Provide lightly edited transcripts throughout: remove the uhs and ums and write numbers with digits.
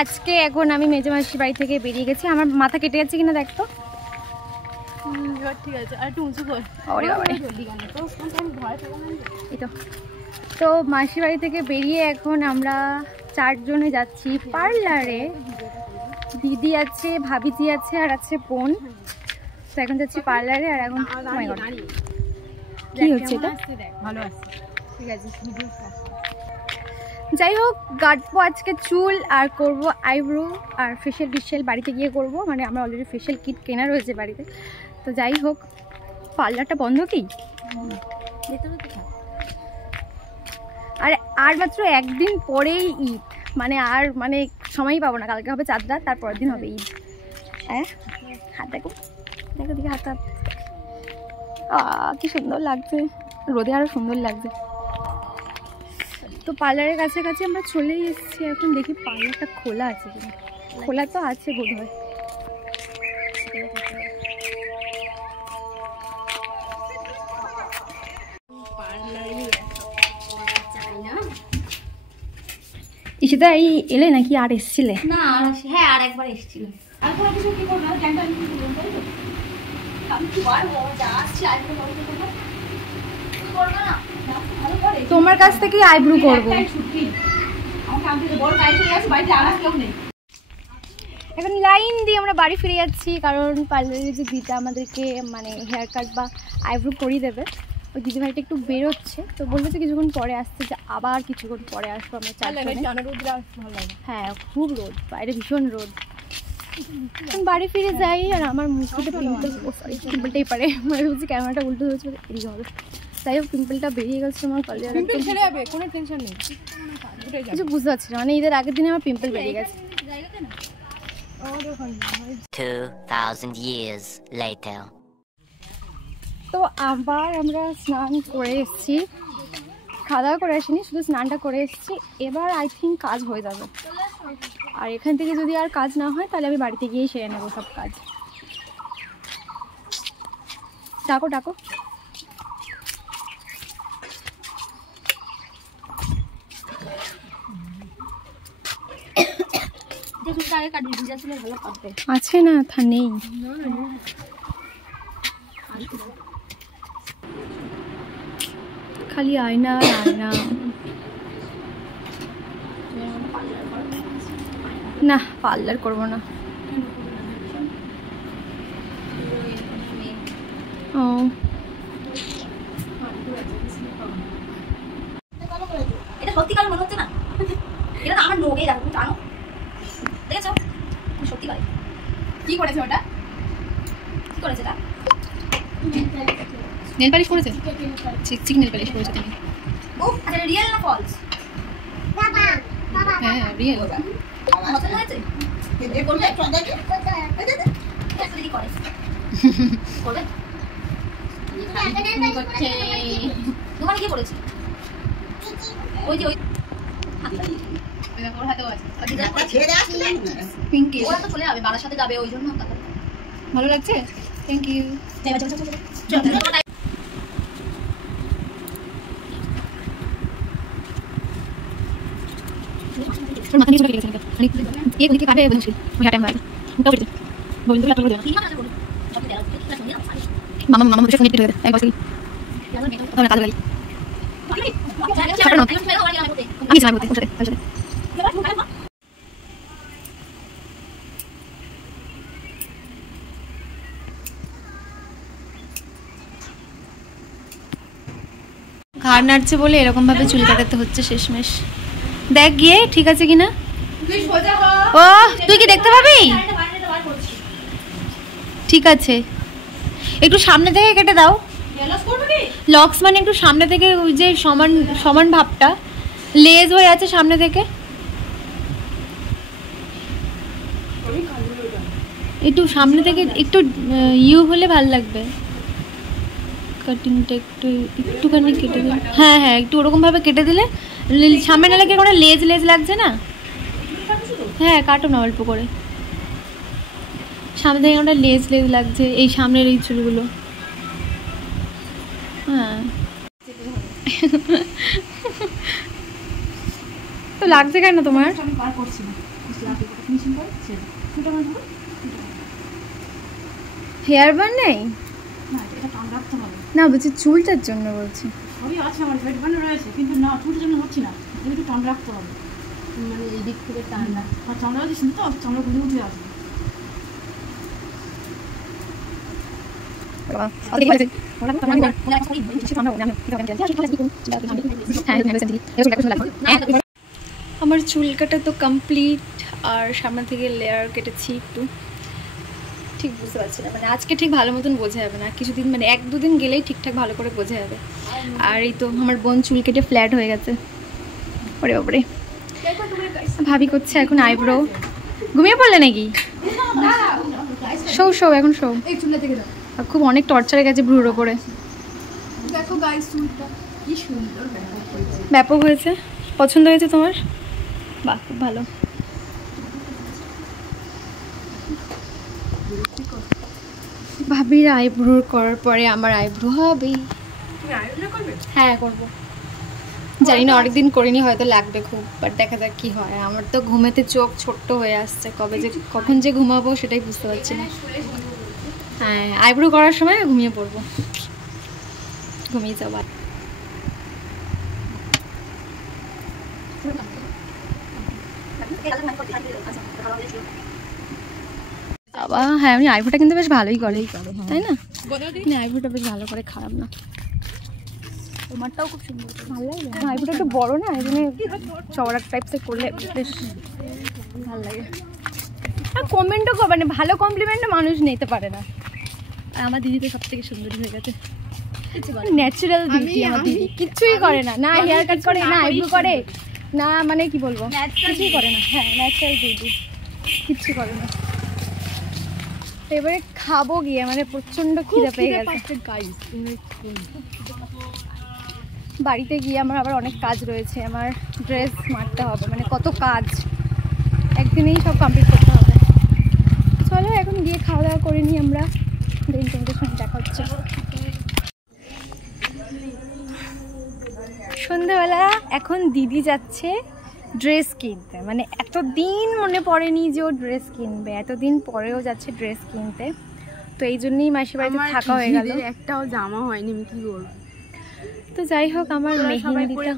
আজকে এখন আমি মেজমাসির বাড়ি থেকে বেরিয়ে গেছি। আমার মাথা কেটে যাচ্ছে কিনা দেখ তো। ঠিক আছে, আর একটু উঁচু কর। তো মাসির বাড়ি থেকে বেরিয়ে এখন আমরা 4 জনে যাচ্ছি পার্লারে। দিদি আছে, ভাবিজি আছে, আর আছে বোন। তো এখন যাচ্ছি পার্লারে। আর এখন কি হচ্ছে এটা? ভালো আছে, ঠিক আছে। যাই হোক, কাটবো আজকে চুল আর করব আইব্রো আর ফেশিয়াল বাড়িতে গিয়ে করব। মানে আমার অলরেডি ফেশিয়াল কিট কেনা রয়েছে বাড়িতে। তো যাই হোক, পার্লারটা বন্ধ কি? আর মাত্র একদিন পরেই ঈদ। মানে সময়ই পাবো না। কালকে হবে চাঁদ রাত, তারপরের দিন হবে ঈদ। হ্যাঁ, হাত দেখো দিকে হাত। কি সুন্দর লাগছে, রোদে আরো সুন্দর লাগছে। তো পার্লারের কাছাকাছি আমরা চলেই এসেছি। এখন দেখি পার্লারটা খোলা আছে কিনা। খোলা তো আছে বোধ হয়। ইশিতা এই এলে নাকি আর এসছিলে? না, হ্যাঁ আর একবার এসেছিল। তোমার কাছ থেকে আইব্রো করবো। এখন লাইন দিয়ে আমরা বাড়ি ফিরে যাচ্ছি, কারণ পার্লারে যে দিদা আমাদেরকে মানে হেয়ার কাট বা আইব্রো করিয়ে দেবে, ওই দিদিভাইটা একটু বেরোচ্ছে। তো বলতেছে কিছুক্ষণ পরে আসতে, যে আবার কিছুক্ষণ পরে আসবো আমরা 4 জনে। হ্যাঁ, খুব রোদ বাইরে, ভীষণ রোদ। বাড়ি ফিরে যাই। আর আমার মুখটা পিম্পলটাই পারে, মানে বলছি ক্যামেরাটা উল্টো হয়েছে এদিকে হবে। যাই হোক, পিম্পলটা বেরিয়ে গেছে আমার কলেজে। কিছু বুঝতে পারছি না, মানে ঈদের আগের দিনে আমার পিম্পল বেরিয়ে গেছে। 2000 years later. তো আবার আমরা স্নান করে এসেছি, খাওয়া দাওয়া করে আসিনি, শুধু স্নানটা করে এসেছি। এবার আই থিঙ্ক কাজ হয়ে যাবে। আর এখান থেকে যদি আর কাজ না হয় তাহলে আমি বাড়িতে গিয়েই সেরে নেবো সব কাজ। ডাকো ডাকো। আছে না, থা নেই। খালি আয়না আয়না। না, পার্লার করবো না। ও এটা সত্যিকার মনে হচ্ছে না? এটা তো আমার নোগে দেখো, তুমি জানো, দেখেছো? সত্যিকার কি করেছে ওটা? কি করেছে এটা? নেল পালিশ করেছে, চিক নেল পালিশ করেছে তুমি। ও আচ্ছা, রিয়েল না ফলস? হ্যাঁ রিয়েল। মজা হয়েছে। এই কোনটা একটু দেখে এটা কি করে? করবে? তোমার কি করেছে? ওই যে ওই ওর হাতেও আছে। পিঙ্কি ওরা তো চলে যাবে, বাবার সাথে যাবে, ওই জন্য ভালো লাগছে। Thank you. মাথা নিচে চলে গেছে, কাটে বলছিল ওই হাতে আমার বলতে লাগলো না। মামা মামা মুঝে ফোন করে এক বছর তোমরা কাজ করি আমি যাই বলতে তাহলে ঘাড় নাড়ছে বলে এরকম ভাবে চুল কাটাতে হচ্ছে শেষমেশ। দেখ গিয়ে ঠিক আছে কিনা। ও তুই কি দেখতে পাবি? ঠিক আছে, একটু সামনে থেকে কেটে দাও। লক্স মানে একটু সামনে থেকে, ওই যে সমান সমান ভাবটা লেজ হয়ে আছে সামনে থেকে, একটু সামনে থেকে একটু ইউ হলে ভালো লাগবে। কাটিংটা একটুখানি কেটে দিলে, হ্যাঁ হ্যাঁ একটু ওরকম ভাবে কেটে দিলে সামনে না লাগে, কোনো লেজ লেজ লাগছে না। হ্যাঁ কাটো না অল্প করে, সামনে থেকে আমরা লেজ লেজ লাগছে এই সামনের এই চুলগুলো। হ্যাঁ তো লাগছে কেন তোমার? হেয়ার বান নেই না, বলছি চুলটার জন্য বলছি। সবই আছে আমার হেড বান্ড রয়েছে, কিন্তু না চুলটার জন্য হচ্ছে না, একটু টান রাখতে হবে, মানে এই দিক থেকে টান না, আর চামড়া দিস তো চামড়া গুলি উঠে আসবে। আমার চুল কাটা তো কমপ্লিট, আর সামনে থেকে লেয়ার কেটেছি একটু, ঠিক বুঝতে পারছি না, মানে আজকে ঠিক ভালো মতন বোঝা যাবে না, কিছুদিন মানে 1-2 দিন গেলেই ঠিকঠাক ভালো করে বোঝা যাবে। আর এই তো আমার বোন চুল কেটে ফ্ল্যাট হয়ে গেছে, ওরে বাবারে। ভাবি করছে এখন আইব্রো। ঘুমিয়ে পড়লে নাকি? শো শো এখন শো। এই চুলটা থেকে দাও, খুব অনেক টর্চারে গেছে ভ্রুর ওপরে। দেখো গাইস চুলটা কি সুন্দর ব্যাপক হয়েছে, পছন্দ হয়েছে তোমার? বাহ, খুব ভালো। ভাবির আইব্রো করার পরে আমার আইব্রো হবে। হ্যাঁ করবো, জানি না, অনেকদিন করিনি, হয়তো লাগবে খুব, বাট দেখা যাক কি হয়। আমার তো ঘুমেতে চোখ ছোট্ট হয়ে আসছে, কখন যে ঘুমাবো সেটাই বুঝতে পারছি না। হ্যাঁ, আইব্রো করার সময় ঘুমিয়ে পড়বো, ঘুমিয়ে যাবো। বাবা হ্যাঁ, আমি আইব্রোটা কিন্তু বেশ ভালোই করে, তাই না? আইব্রোটা বেশ ভালো করে, খারাপ না। তোমারটাও খুব সুন্দর, ভালো লাগে। আইব্রোটা একটু বড় না, এই জন্য চওড়া টাইপসে করলে বেশ ভালো লাগে। আর কমেন্টও করবে না, ভালো কমপ্লিমেন্টও মানুষ নিতে পারে না। আর আমার দিদি তো সব থেকে সুন্দরী হয়ে গেছে, ন্যাচারাল দিদি। আমার দিদি কিচ্ছুই করে না, না হেয়ার কাট করে, না আইব্রো করে, না মানে কি বলবো, কিছুই করে না। হ্যাঁ, ন্যাচারাল দিদি, কিচ্ছু করে না। এবারে খাবো গিয়ে, মানে প্রচন্ড খিদে পেয়ে গেছে। বাড়িতে গিয়ে আমার আবার অনেক কাজ রয়েছে, আমার ড্রেস মারতে হবে, মানে কত কাজ একদিনেই সব কমপ্লিট করতে হবে। চলো এখন গিয়ে খাওয়া দাওয়া করে নিই আমরা, দেন তোমাদের সঙ্গে দেখা হচ্ছে। সন্ধ্যাবেলা এখন দিদি যাচ্ছে ড্রেস কিনতে, মানে এতদিন মনে পড়েনি যে ও ড্রেস কিনবে, এতদিন পরেও যাচ্ছে ড্রেস কিনতে। তো এই জন্যই মাসির বাড়িতে থাকা হয়ে গেল, একটাও জামা হয়নি, আমি কি করবো। তো যাই হোক, আমার মেহেন্দিটা,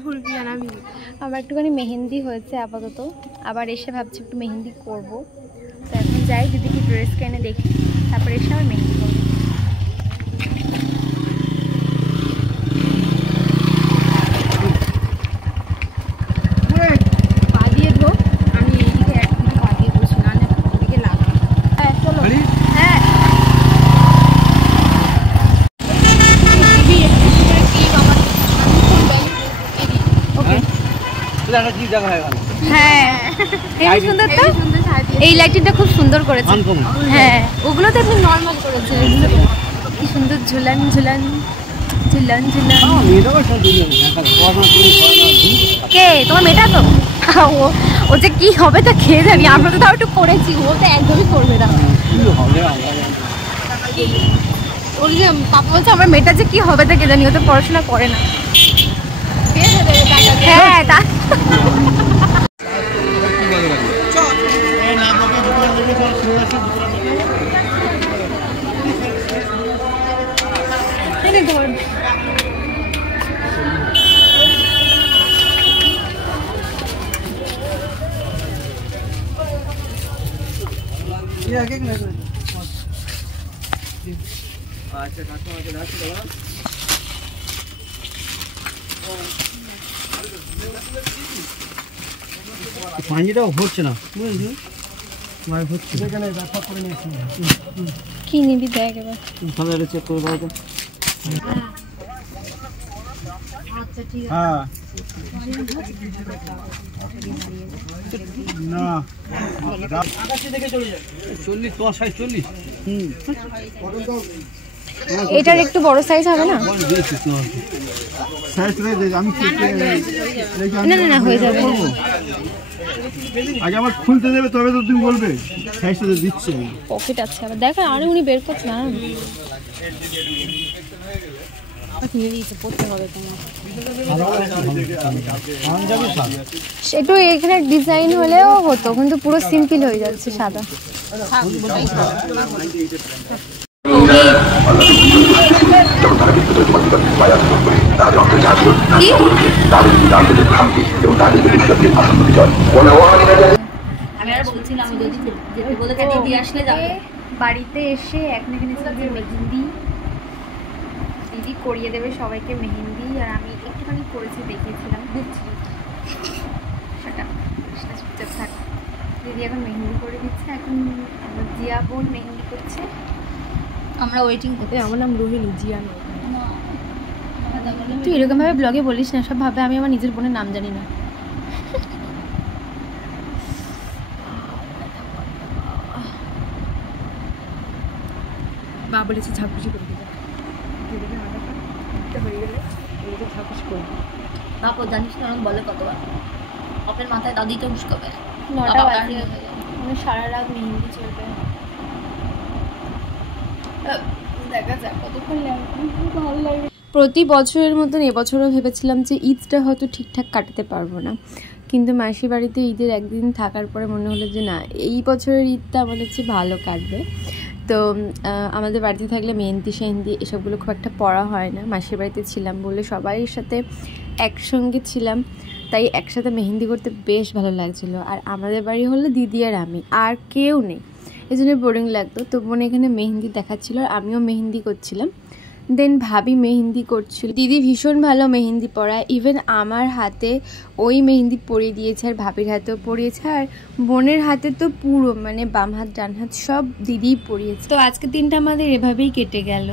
আমার একটুখানি মেহেন্দি হয়েছে আপাতত, আবার এসে ভাবছি একটু মেহেন্দি করব। তো এখন যাই দিদিকে ড্রেস কিনে দেখি, তারপরে এসে আমার মেহেন্দি করবো। পা দিয়ে দেবো আমি, এইদিকে একদিকে পা দিয়ে বসি, না ওদিকে লাগা। হ্যাঁ চলো, হ্যাঁ হ্যাঁ, এই সুন্দর তো, এই লাইটিংটা খুব সুন্দর করেছে। হ্যাঁ, ওগুলো তো একদম নর্মাল করেছে, কি সুন্দর ঝুলান ঝুলান ঝুলান ঝুলান। কে তোমার মেয়েটা? তো ও যে কি হবে তা খেয়ে জানি, আমরা তো তাও একটু করেছি, ও তো একদমই করবে না। ওর যে পাপা বলছে আমার মেয়েটা যে কি হবে তা কে জানি, ও তো পড়াশোনা করে না। হ্যাঁ তা পাঞ্জিটাও হচ্ছে না, কি নিবি দেখ এবার, তাহলে চেক করে দাও তো। হ্যাঁ না 40, তোমার সাইজ 40। এটার একটু বড় সাইজ হবে না? না না না, হয়ে যাবে। আগে আমার খুলতে দেবে, তবে তো তুমি বলবে। সাইজটা দিচ্ছে, পকেট আছে আবার, দেখ আরে উনি বের করছে না। কিনে দিয়েছে, পড়তে হবে তোমার। একটু এখানে ডিজাইন হলেও হতো, কিন্তু পুরো সিম্পল হয়ে যাচ্ছে সাদা। আমি আর বলছিলাম যদি যেতে বলেছে দিদি আসলে যাবে। বাড়িতে এসে এখন এখানে চলছে মেহেন্দি। দিদি করিয়ে দেবে সবাইকে মেহেন্দি, আর আমি একটুখানি করেছি, দেখিয়েছিলাম। সেটা চুপচাপ থাক। দিদি এখন মেহেন্দি করে দিচ্ছে। এখন আমার জিয়া বোন মেহেন্দি করছে, আমরা ওয়েটিং করতে। আমার নাম রোহিণী, জিয়া নয়। তুই এরকম ভাবে ব্লগে বলিস না, সব ভাবে আমি আমার নিজের বোনের নাম জানি না। মা বলেছে ঝাঁকুচি করে দেবে, হয়ে গেলে ঝাঁকুচি করবে। বাপু জানিস না ওরকম বলে কতবার, আপনার মাথায় দাদি তো উস্কাবে। 9টা বাজে, মানে সারা রাত মেহেন্দি চলবে। দেখা যাক কতক্ষণ লাগে, ভালো লাগে। প্রতি বছরের মতন এবছরও ভেবেছিলাম যে ঈদটা হয়তো ঠিকঠাক কাটাতে পারবো না, কিন্তু মাসির বাড়িতে ঈদের একদিন থাকার পরে মনে হলো যে না, এই বছরের ঈদটা আমাদের হচ্ছে ভালো কাটবে। তো আমাদের বাড়িতে থাকলে মেহেন্দি সেহেন্দি এসবগুলো খুব একটা পড়া হয় না। মাসির বাড়িতে ছিলাম বলে সবাইয়ের সাথে একসঙ্গে ছিলাম, তাই একসাথে মেহেন্দি করতে বেশ ভালো লাগছিলো। আর আমাদের বাড়ি হলো দিদি আর আমি, আর কেউ নেই, এই জন্য বোরিং লাগতো। তো বোন এখানে মেহেন্দি দেখাচ্ছিলো আর আমিও মেহেন্দি করছিলাম। দেন ভাবি মেহেন্দি করছিল। দিদি ভীষণ ভালো মেহেন্দি পরায়, ইভেন আমার হাতে ওই মেহেন্দি পরিয়ে দিয়েছে, আর ভাবির হাতেও পরিয়েছে, আর বোনের হাতে তো পুরো মানে বাম হাত ডান হাত সব দিদিই পরিয়েছে। তো আজকের দিনটা আমাদের এভাবেই কেটে গেল।